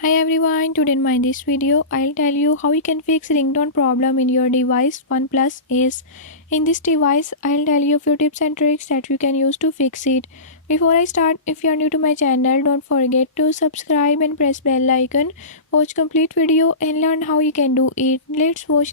Hi everyone, today in this video I'll tell you how you can fix ringtone problem in your device OnePlus Ace. In this device I'll tell you a few tips and tricks that you can use to fix it. Before I start, if you are new to my channel, don't forget to subscribe and press bell icon. Watch complete video and learn how you can do it. Let's watch.